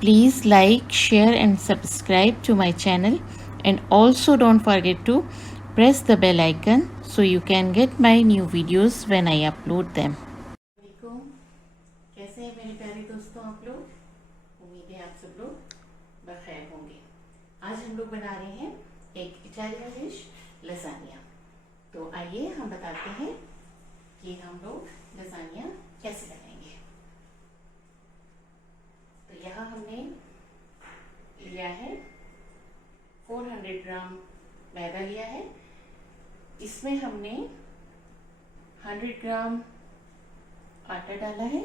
Please like, share and subscribe to my channel, and also don't forget to press the bell icon so you can get my new videos when I upload them. कैसे हैं मेरे प्यारे दोस्तों आप लोग? उम्मीद है आप सब लोग बखैर होंगे। आज हम लोग बना रहे हैं एक इटालियन डिश लसानिया। तो आइए हम बताते हैं कि हम लोग लसानिया कैसे बनाएंगे। तो यहाँ हमने लिया है 400 ग्राम मैदा लिया है। इसमें हमने 100 ग्राम आटा डाला है,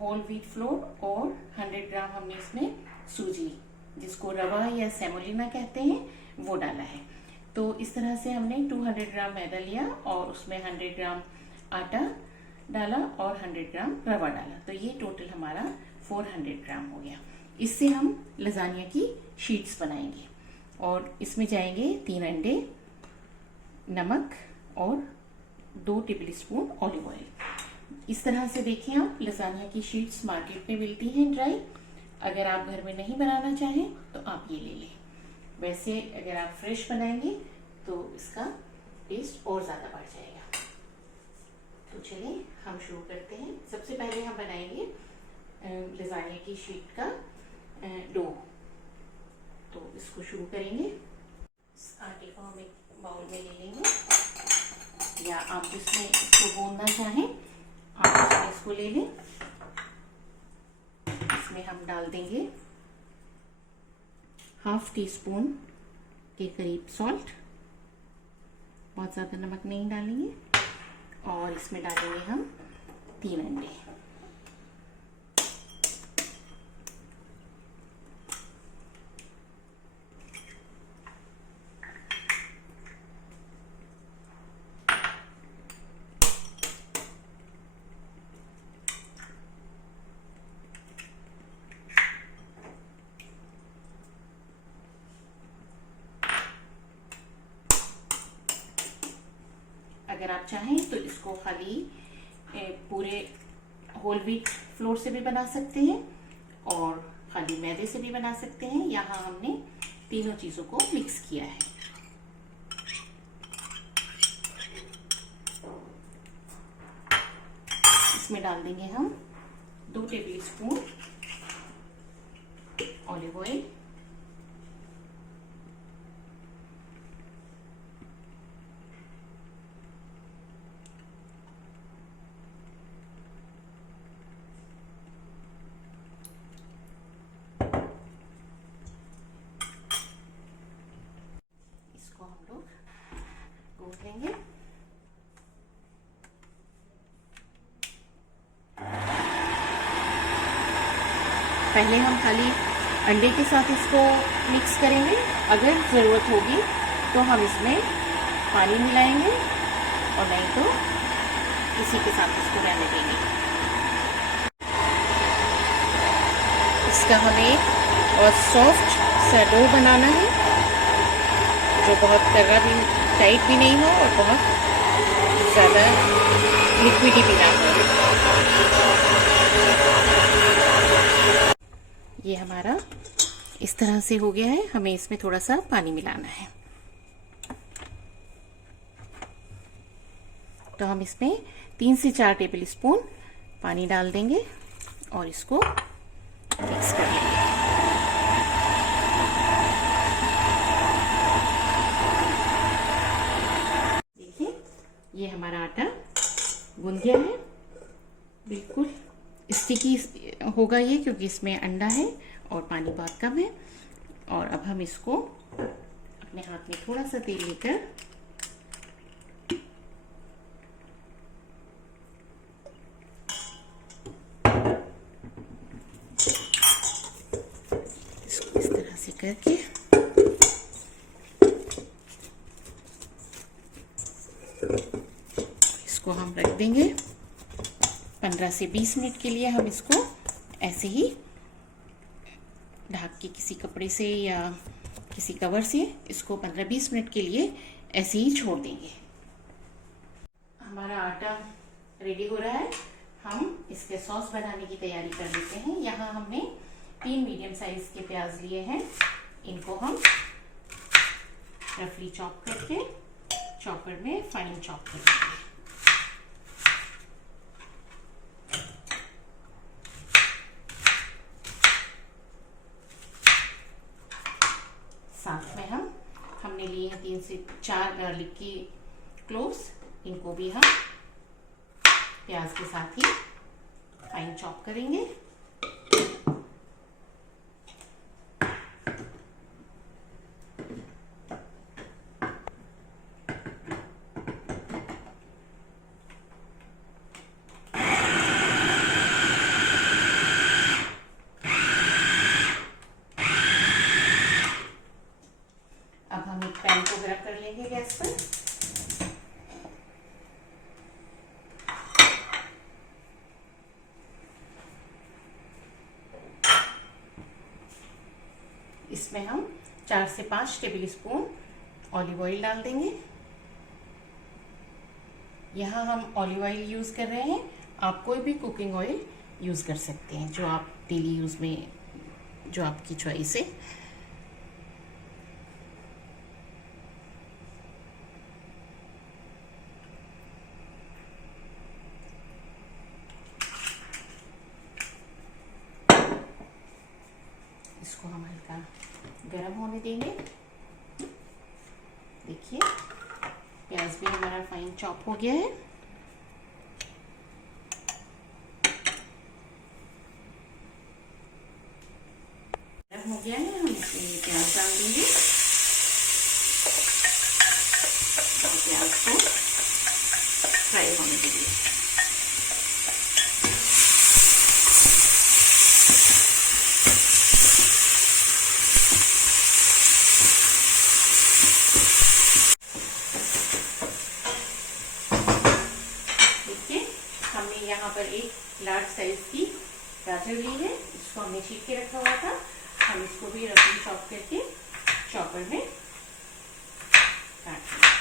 होल व्हीट फ्लोर, और 100 ग्राम हमने इसमें सूजी, जिसको रवा या सेमोलिना कहते हैं, वो डाला है। तो इस तरह से हमने 200 ग्राम मैदा लिया और उसमें 100 ग्राम आटा डाला और 100 ग्राम रवा डाला। तो ये टोटल हमारा 400 ग्राम हो गया। इससे हम लसानिया की शीट्स बनाएंगे और इसमें जाएंगे 3 अंडे, नमक और 2 टेबल स्पून ऑलिव ऑयल। इस तरह से देखिए, आप लसानिया की शीट्स मार्केट में मिलती हैं ड्राई। अगर आप घर में नहीं बनाना चाहें तो आप ये ले लें। वैसे अगर आप फ्रेश बनाएंगे तो इसका टेस्ट और ज़्यादा बढ़ जाएगा। तो चलिए हम शुरू करते हैं। सबसे पहले हम बनाएंगे लसानिया की शीट का डो। तो इसको शुरू करेंगे। इस आटे को हम एक बाउल में ले लेंगे, या आप जिसमें इसको गूंदना चाहें आप उसमें इसको ले लें। इसमें हम डाल देंगे ½ टीस्पून के करीब सॉल्ट, बहुत ज़्यादा नमक नहीं डालेंगे, और इसमें डालेंगे हम 3 अंडे। अगर आप चाहें तो इसको खाली पूरे होल व्हीट फ्लोर से भी बना सकते हैं और खाली मैदे से भी बना सकते हैं। यहाँ हमने तीनों चीज़ों को मिक्स किया है। इसमें डाल देंगे हम 2 टेबल स्पून ऑलिव ऑयल, हम लोग गूंथ लेंगे। पहले हम खाली अंडे के साथ इसको मिक्स करेंगे। अगर ज़रूरत होगी तो हम इसमें पानी मिलाएंगे और नहीं तो इसी के साथ इसको रहने देंगे। इसका हमें और सॉफ्ट सा डो बनाना है, जो बहुत कड़ा भी टाइट भी नहीं हो और बहुत ज़्यादा लिक्विडी भी ना हो। ये हमारा इस तरह से हो गया है। हमें इसमें थोड़ा सा पानी मिलाना है। तो हम इसमें 3 से 4 टेबल स्पून पानी डाल देंगे और इसको मिक्स कर लेंगे। ये हमारा आटा गूंद गया है, बिल्कुल स्टिकी होगा ये, क्योंकि इसमें अंडा है और पानी बहुत कम है। और अब हम इसको अपने हाथ में थोड़ा सा तेल लेकर इसको इस तरह से करके इसको हम रख देंगे 15 से 20 मिनट के लिए। हम इसको ऐसे ही ढक के किसी कपड़े से या किसी कवर से इसको 15-20 मिनट के लिए ऐसे ही छोड़ देंगे। हमारा आटा रेडी हो रहा है। हम इसके सॉस बनाने की तैयारी कर लेते हैं। यहाँ हमने 3 मीडियम साइज के प्याज लिए हैं। इनको हम रफली चॉप करके चॉपर में फाइन चॉप करेंगे। साथ में हमने लिए हैं 3 से 4 गार्लिक की क्लोव्स। इनको भी हम प्याज के साथ ही फाइन चॉप करेंगे। अब हम एक पैन को गरम कर लेंगे गैस पर। इसमें हम 4 से 5 टेबल स्पून ऑलिव ऑयल डाल देंगे। यहाँ हम ऑलिव ऑयल यूज़ कर रहे हैं। आप कोई भी कुकिंग ऑयल यूज़ कर सकते हैं जो आप डेली यूज़ में, जो आपकी चॉइस है। इसको हम हल्का गरम होने देंगे। देखिए प्याज भी हमारा फाइन चॉप हो गया है। गरम हो गया है, हम इसमें प्याज डाल देंगे। प्याज को फ्राई होने देंगे। हमने यहाँ पर एक लार्ज साइज की गाजर ली है। इसको हमने छील के रखा हुआ था। हम इसको भी रफली चॉप करके चॉपर में काट लेंगे।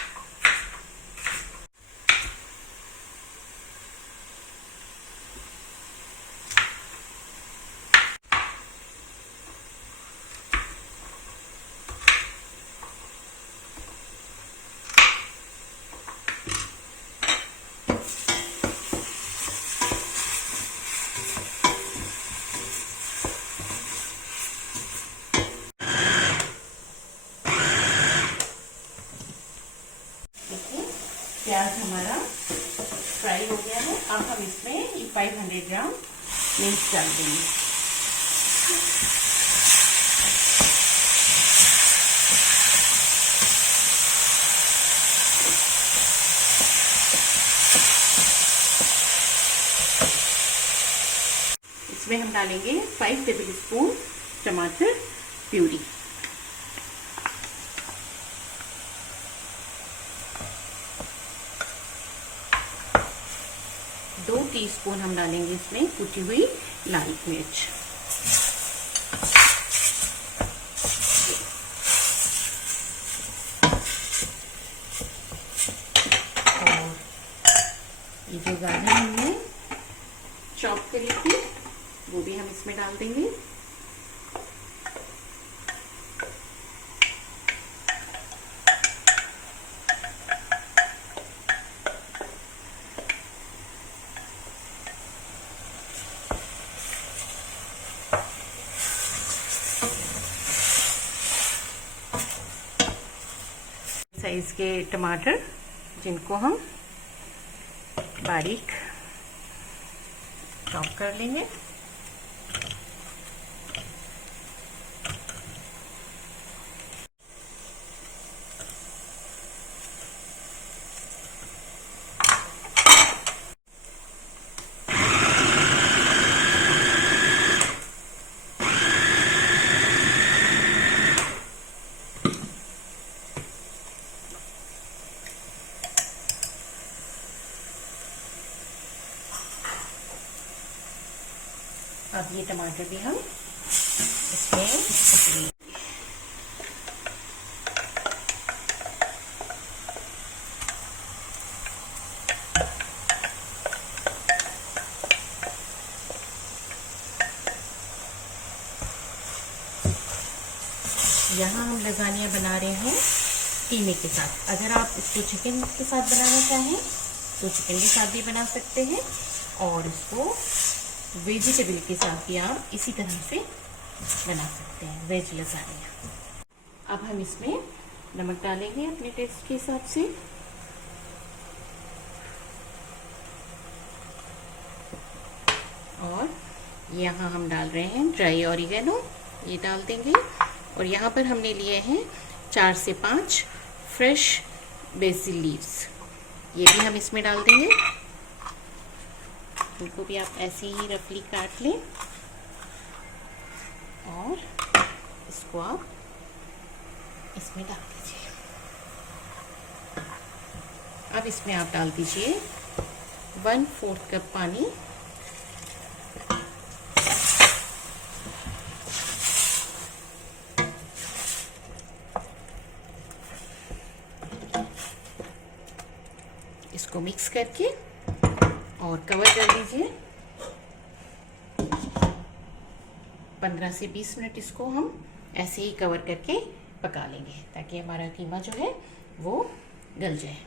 प्याज हमारा फ्राई हो गया है। अब हम इसमें 500 ग्राम मिर्च डाल देंगे। इसमें हम डालेंगे 5 टेबल स्पून टमाटर प्यूरी। 2 टीस्पून हम डालेंगे इसमें कुटी हुई लाल मिर्च। और ये जो गाजर हमने चॉप करी थी वो भी हम इसमें डाल देंगे। साइज के टमाटर जिनको हम बारीक चॉप कर लेंगे। अब ये टमाटर भी हम इसमें यहाँ हम लजानिया बना रहे हैं कीमे के साथ। अगर आप इसको चिकन के साथ बनाना चाहें तो चिकन के साथ भी बना सकते हैं, और इसको वेजिटेबल के साथ भी आप इसी तरह से बना सकते हैं, वेज लजानिया। अब हम इसमें नमक डालेंगे अपने टेस्ट के हिसाब से। और यहाँ हम डाल रहे हैं ड्राई ऑरिगेनो, ये डाल देंगे। और यहाँ पर हमने लिए हैं 4 से 5 फ्रेश बेसिल लीव्स, ये भी हम इसमें डाल देंगे। इनको भी आप ऐसे ही रफली काट लें और इसको आप इसमें डाल दीजिए। अब इसमें आप डाल दीजिए 1/4 कप पानी। इसको मिक्स करके और कवर कर दीजिए। 15 से 20 मिनट इसको हम ऐसे ही कवर करके पका लेंगे, ताकि हमारा कीमा जो है वो गल जाए।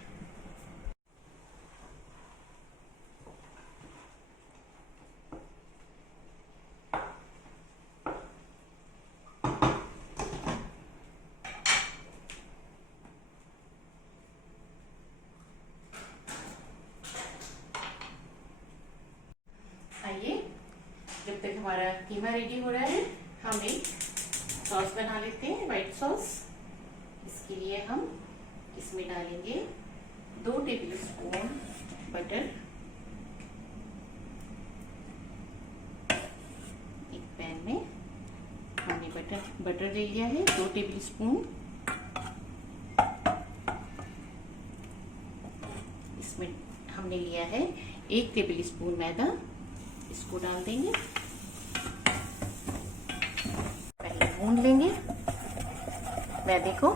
आइए, जब तक हमारा कीमा रेडी हो रहा है, हम एक सॉस बना लेते हैं, व्हाइट सॉस। इसके लिए हम इसमें डालेंगे 2 टेबलस्पून बटर। एक पैन में हमने बटर ले लिया है 2 टेबलस्पून। इसमें हमने लिया है 1 टेबलस्पून मैदा, इसको डाल देंगे। पहले भून लेंगे मैदे को,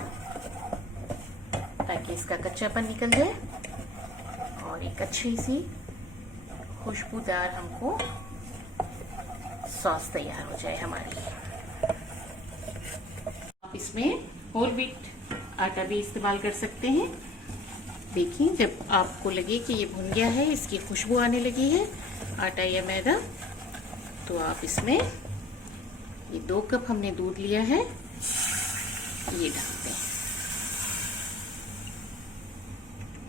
ताकि इसका कच्चापन निकल जाए और एक अच्छी सी खुशबूदार हमको सॉस तैयार हो जाए हमारी। आप इसमें होल व्हीट आटा भी इस्तेमाल कर सकते हैं। देखिए, जब आपको लगे कि ये भुन गया है, इसकी खुशबू आने लगी है आटा या मैदा, तो आप इसमें ये 2 कप हमने दूध लिया है, ये डाल दें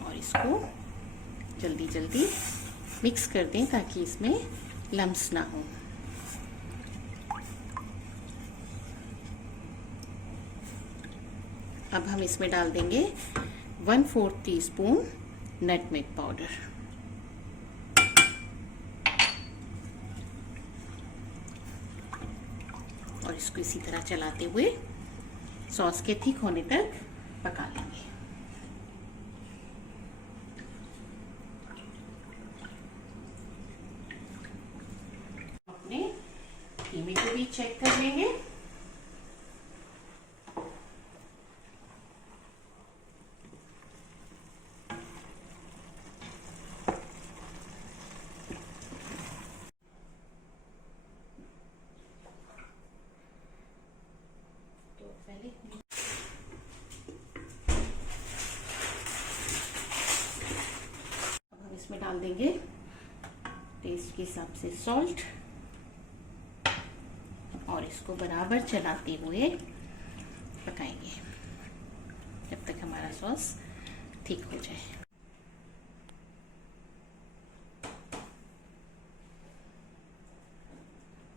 और इसको जल्दी जल्दी मिक्स कर दें, ताकि इसमें लम्स ना हो। अब हम इसमें डाल देंगे 1/4 टीस्पून नटमेग पाउडर। और इसको इसी तरह चलाते हुए सॉस के थिक होने तक पका लेंगे। अपने कीमे को भी चेक कर लेंगे। अब हम इसमें डाल देंगे टेस्ट के हिसाब से सॉल्ट, और इसको बराबर चलाते हुए पकाएंगे जब तक हमारा सॉस ठीक हो जाए।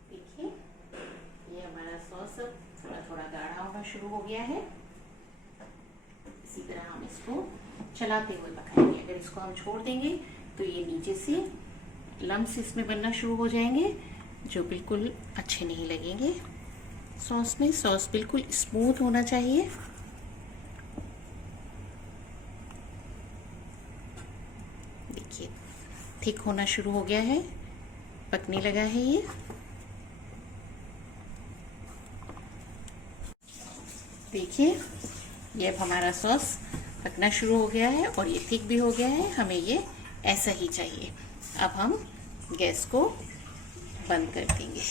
देखिए, ये हमारा सॉस अब थोड़ा थोड़ा गाढ़ा होना शुरू हो गया है। इसी तरह हम इसको चलाते हुए पकाएंगे। अगर इसको हम छोड़ देंगे तो ये नीचे से लम्स इसमें बनना शुरू हो जाएंगे, जो बिल्कुल अच्छे नहीं लगेंगे सॉस में। सॉस बिल्कुल स्मूथ होना चाहिए। देखिए, थिक होना शुरू हो गया है, पकने लगा है ये। देखिए, ये अब हमारा सॉस पकना शुरू हो गया है और ये थिक भी हो गया है। हमें ये ऐसा ही चाहिए। अब हम गैस को बंद कर देंगे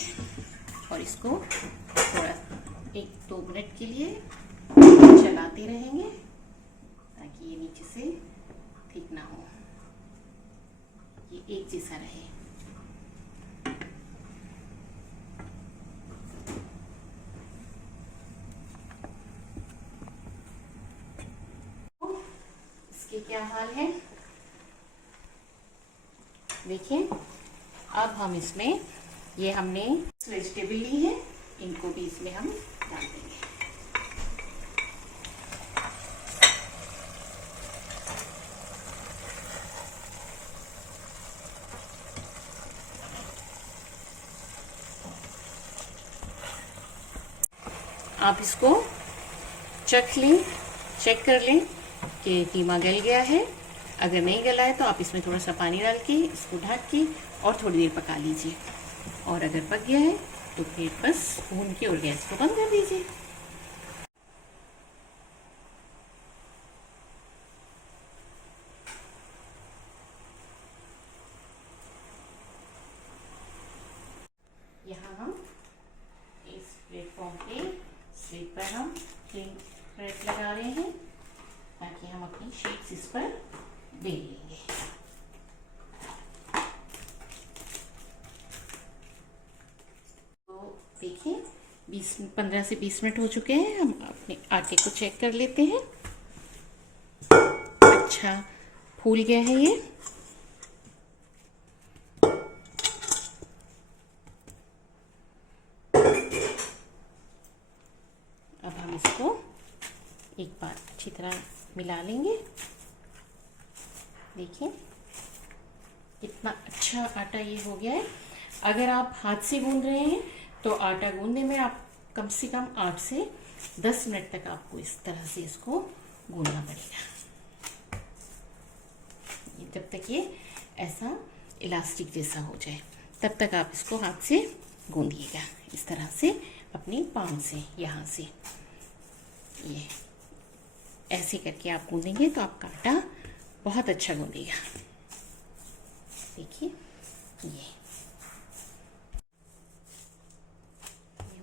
और इसको थोड़ा 1-2 मिनट के लिए चलाते रहेंगे ताकि ये नीचे से ठीक ना हो, ये एक जैसा रहे। इसके क्या हाल है देखिए। अब हम इसमें ये हमने वेजिटेबल ली है, इनको भी इसमें हम डाल देंगे। आप इसको चेक कर लें कि कीमा गल गया है। अगर नहीं गला है तो आप इसमें थोड़ा सा पानी डाल के इसको ढक के और थोड़ी देर पका लीजिए, और अगर पक गया है तो फिर बस भून के और गैस को बंद कर दीजिए। यहाँ हम इस प्लेटफॉर्म के स्लिप पर हम 3 थ्रेड लगा रहे हैं ताकि हम अपनी शीट्स इस पर बेल लेंगे। तो देखिए 15 से 20 मिनट हो चुके हैं। हम अपने आटे को चेक कर लेते हैं। अच्छा फूल गया है ये। अब हम इसको एक बार अच्छी तरह मिला लेंगे। देखिए कितना अच्छा आटा ये हो गया है। अगर आप हाथ से गूंद रहे हैं तो आटा गूंदने में आप कम से कम 8 से 10 मिनट तक आपको इस तरह से इसको गूंदना पड़ेगा, जब तक ये ऐसा इलास्टिक जैसा हो जाए तब तक आप इसको हाथ से गूंदिएगा। इस तरह से अपनी पाम से, यहाँ से ये ऐसे करके आप गूंदेंगे तो आपका आटा बहुत अच्छा गूंदेगा। देखिए ये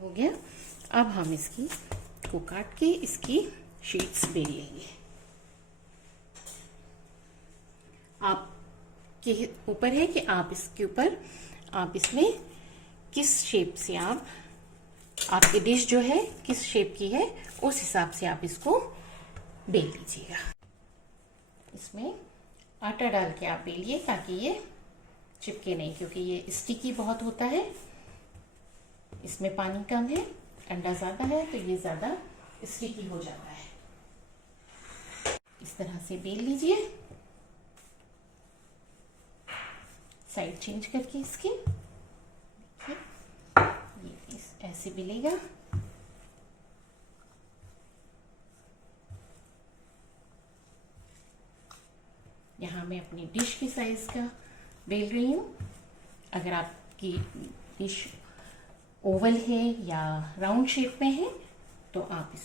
हो गया। अब हम इसकी को काट के इसकी शीट्स बेल लेंगे। आपके ऊपर है कि आप इसके ऊपर आप इसमें किस शेप से आपकी डिश जो है किस शेप की है उस हिसाब से आप इसको बेल लीजिएगा। इसमें आटा डाल के आप बेलिए ताकि ये चिपके नहीं, क्योंकि ये स्टिकी बहुत होता है। इसमें पानी कम है, अंडा ज़्यादा है तो ये ज़्यादा स्टिकी हो जाता है। इस तरह से बेल लीजिए, साइड चेंज करके इसकी। ये ऐसे बेलेगा। यहाँ मैं अपनी डिश की साइज का बेल रही हूँ। अगर आपकी डिश ओवल है या राउंड शेप में है तो आप इस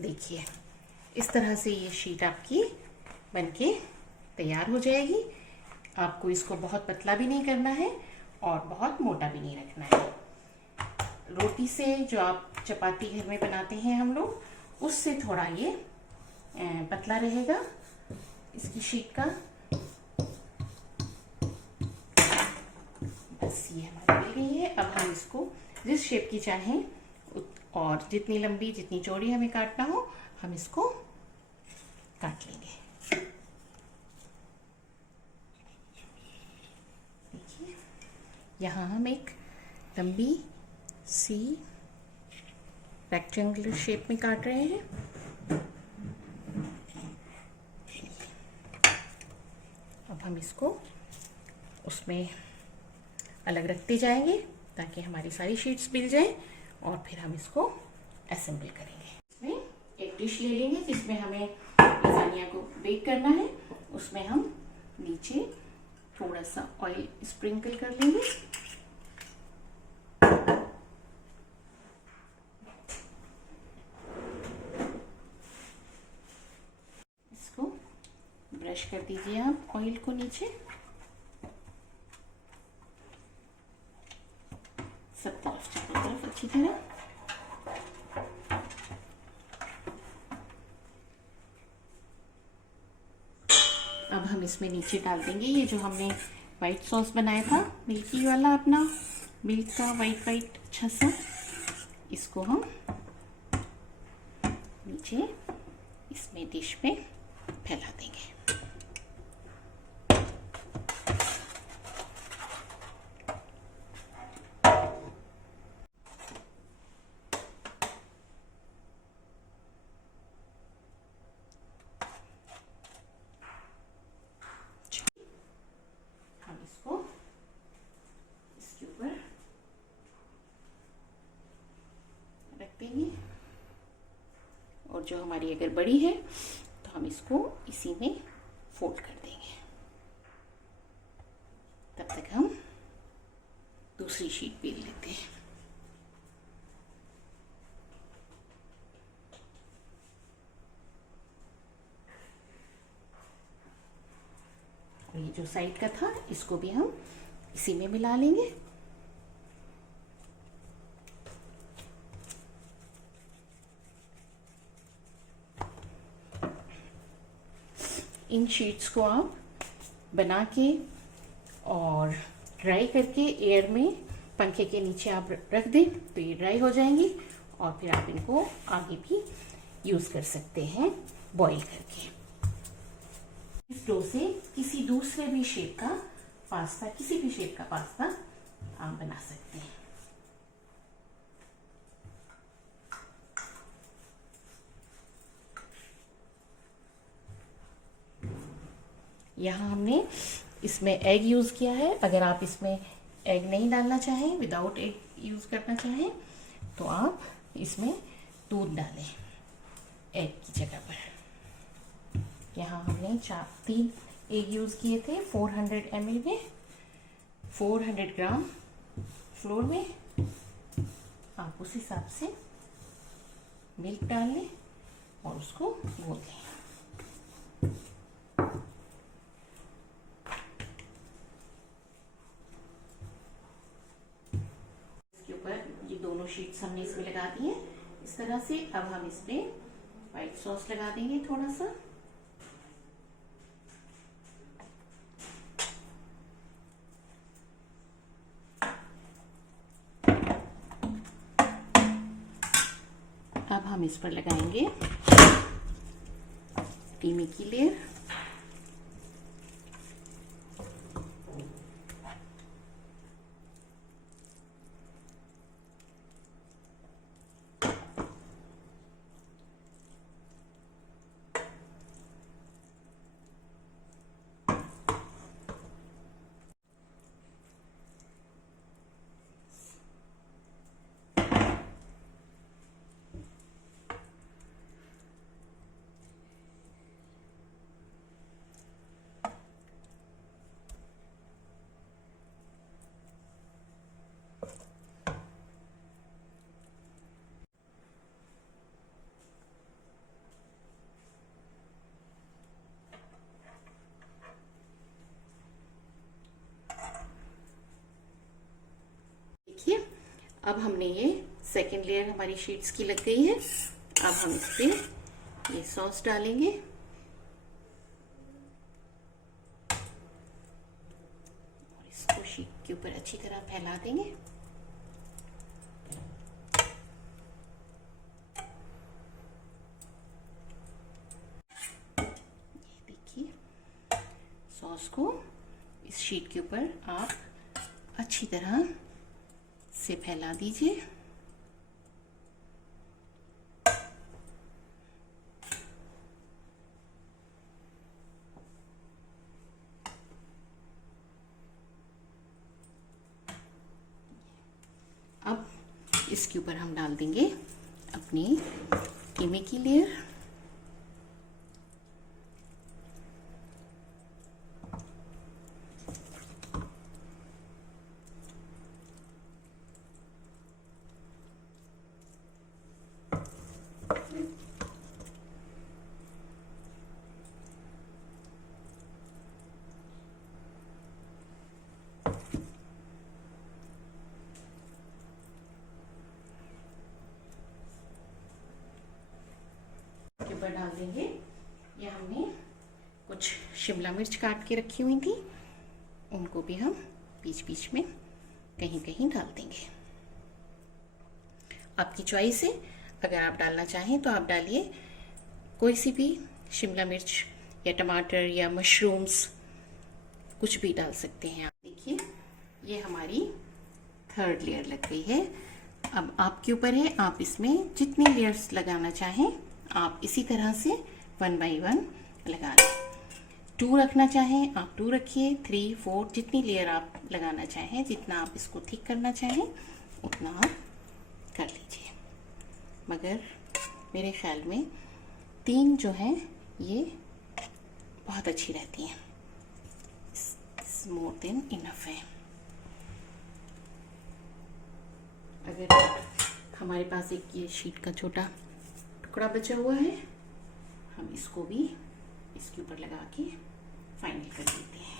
देखिए इस तरह से ये शीट आपकी बनके तैयार हो जाएगी। आपको इसको बहुत पतला भी नहीं करना है और बहुत मोटा भी नहीं रखना है। रोटी से जो आप चपाती घर में बनाते हैं हम लोग, उससे थोड़ा ये पतला रहेगा इसकी शीट का। बस ये हमारी बन गई है। अब हम इसको जिस शेप की चाहें और जितनी लंबी जितनी चौड़ी हमें काटना हो हम इसको काट लेंगे। देखिए यहाँ हम एक लंबी सी रेक्टेंगुलर शेप में काट रहे हैं। अब हम इसको उसमें अलग रखते जाएंगे ताकि हमारी सारी शीट्स मिल जाए और फिर हम इसको असेंबल करेंगे। इसमें एक डिश ले लेंगे जिसमें हमें लजानिया को बेक करना है। उसमें हम नीचे थोड़ा सा ऑयल स्प्रिंकल कर लेंगे। इसको ब्रश कर दीजिए आप ऑयल को नीचे, सब तरफ चारों तरफ अच्छी तरह। अब हम इसमें नीचे डाल देंगे ये जो हमने वाइट सॉस बनाया था, मिल्की वाला अपना मिल्क का वाइट वाइट अच्छा सा, इसको हम नीचे इसमें डिश पे फैला देंगे। हम इसको इसके ऊपर रख देंगे, और जो हमारी अगर बड़ी है तो हम इसको इसी में फोल्ड कर देंगे। तब तक हम दूसरी शीट बेल लेते हैं। और ये जो साइड का था इसको भी हम इसी में मिला लेंगे। इन शीट्स को आप बना के और ड्राई करके एयर में पंखे के नीचे आप रख दें तो ये ड्राई हो जाएंगी, और फिर आप इनको आगे भी यूज कर सकते हैं बॉईल करके। इस डो से किसी दूसरे भी शेप का पास्ता, किसी भी शेप का पास्ता आप बना सकते हैं। यहाँ हमने इसमें एग यूज किया है। अगर आप इसमें एग नहीं डालना चाहें, विदाउट एग यूज करना चाहें, तो आप इसमें दूध डालें एग की जगह पर। यहाँ हमने 3 एग यूज किए थे 400 ml में, 400 ग्राम फ्लोर में। आप उस हिसाब से मिल्क डाल लें और उसको घोल लें। ये दोनों शीट्स हमने इसमें लगा दी है इस तरह से। अब हम इसमें व्हाइट सॉस लगा देंगे थोड़ा सा। अब हम इस पर लगाएंगे क्रीमी की लेयर। देखिए अब हमने ये सेकेंड लेयर हमारी शीट्स की लग गई है। अब हम इस पे ये सॉस डालेंगे और इसको शीट के ऊपर अच्छी तरह फैला देंगे। ये देखिए सॉस को इस शीट के ऊपर आप अच्छी तरह से फैला दीजिए। अब इसके ऊपर हम डाल देंगे अपनी कीमे की लेयर। देंगे। ये हमने कुछ शिमला मिर्च काट के रखी हुई थी, उनको भी हम बीच बीच में कहीं कहीं डाल देंगे। आपकी चॉइस है, अगर आप डालना चाहें तो आप डालिए, कोई सी भी शिमला मिर्च या टमाटर या मशरूम्स कुछ भी डाल सकते हैं आप। देखिए ये हमारी थर्ड लेयर लग गई है। अब आपके ऊपर है, आप इसमें जितनी लेयर्स लगाना चाहें आप इसी तरह से 1 बाय 1 लगा लें। 2 रखना चाहें आप 2 रखिए, 3, 4 जितनी लेयर आप लगाना चाहें, जितना आप इसको थिक करना चाहें उतना आप कर लीजिए। मगर मेरे ख्याल में 3 जो है ये बहुत अच्छी रहती हैं, मोर देन इनफ है। अगर हमारे पास एक ये शीट का छोटा टुकड़ा बचा हुआ है, हम इसको भी इसके ऊपर लगा के फाइनल कर देते हैं।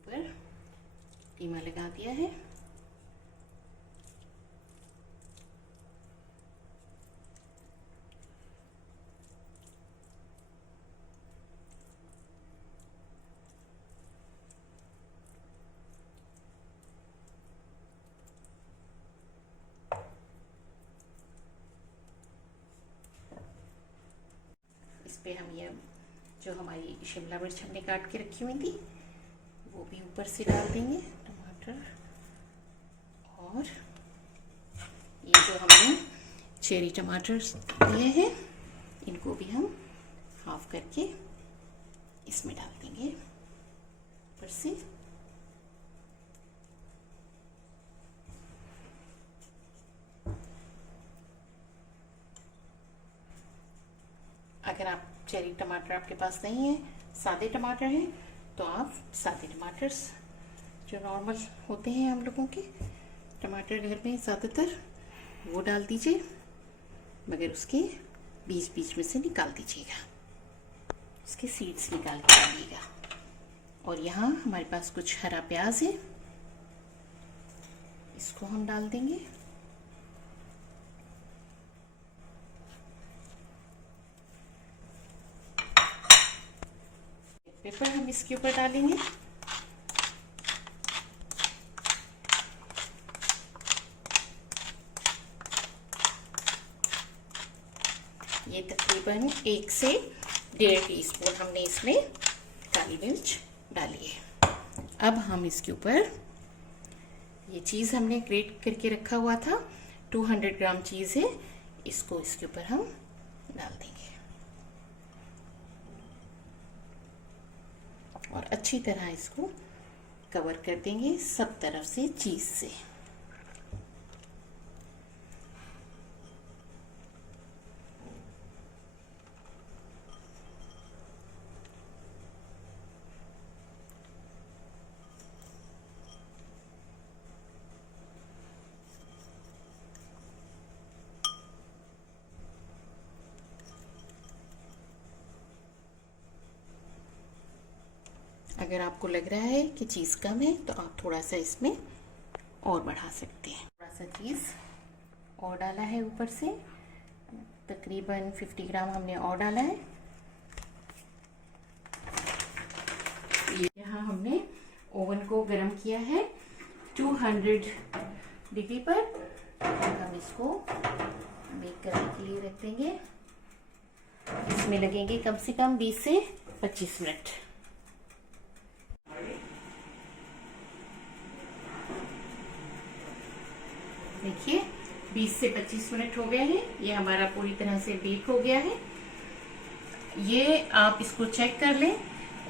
ऊपर कीमा लगा दिया है। इस पे हम ये जो हमारी शिमला मिर्च हमने काट के रखी हुई थी वो भी ऊपर से डाल देंगे, टमाटर, और ये जो हमने चेरी टमाटर लिए हैं इनको भी हम हाफ करके इसमें डाल देंगे ऊपर से। अगर आप चेरी टमाटर आपके पास नहीं है, सादे टमाटर हैं, तो आप सादे टमाटर जो नॉर्मल होते हैं हम लोगों के टमाटर घर में ज़्यादातर, वो डाल दीजिए, मगर उसके बीच बीच में से निकाल दीजिएगा, उसके सीड्स निकाल के डालिएगा। और यहाँ हमारे पास कुछ हरा प्याज है, इसको हम डाल देंगे। पेपर हम इसके ऊपर डालेंगे। ये तकरीबन 1 से 1.5 टीस्पून हमने इसमें काली मिर्च डाली है। अब हम इसके ऊपर ये चीज़ हमने ग्रेट करके रखा हुआ था, 200 ग्राम चीज़ है, इसको इसके ऊपर हम डाल देंगे और अच्छी तरह इसको कवर कर देंगे सब तरफ से चीज़ से। अगर आपको लग रहा है कि चीज़ कम है तो आप थोड़ा सा इसमें और बढ़ा सकते हैं। थोड़ा सा चीज़ और डाला है ऊपर से, तकरीबन 50 ग्राम हमने और डाला है। यहाँ हमने ओवन को गर्म किया है 200 डिग्री पर, हम इसको बेक करने के लिए रख देंगे। इसमें लगेंगे कम से कम 20 से 25 मिनट। देखिए 20 से 25 मिनट हो गए हैं, ये हमारा पूरी तरह से बेक हो गया है। ये आप इसको चेक कर लें,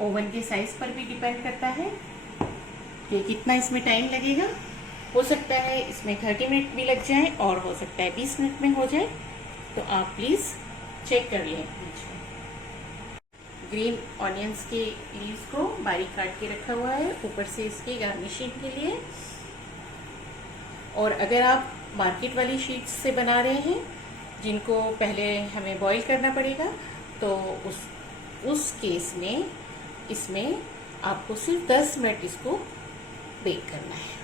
ओवन के साइज पर भी डिपेंड करता है कि कितना इसमें टाइम लगेगा। हो सकता है इसमें 30 मिनट भी लग जाए और हो सकता है 20 मिनट में हो जाए, तो आप प्लीज़ चेक कर लें। ग्रीन ऑनियंस के लीव्स को बारीक काट के रखा हुआ है ऊपर से इसके गार्निशिंग के लिए। और अगर आप मार्केट वाली शीट्स से बना रहे हैं जिनको पहले हमें बॉईल करना पड़ेगा, तो उस केस में इसमें आपको सिर्फ 10 मिनट इसको बेक करना है।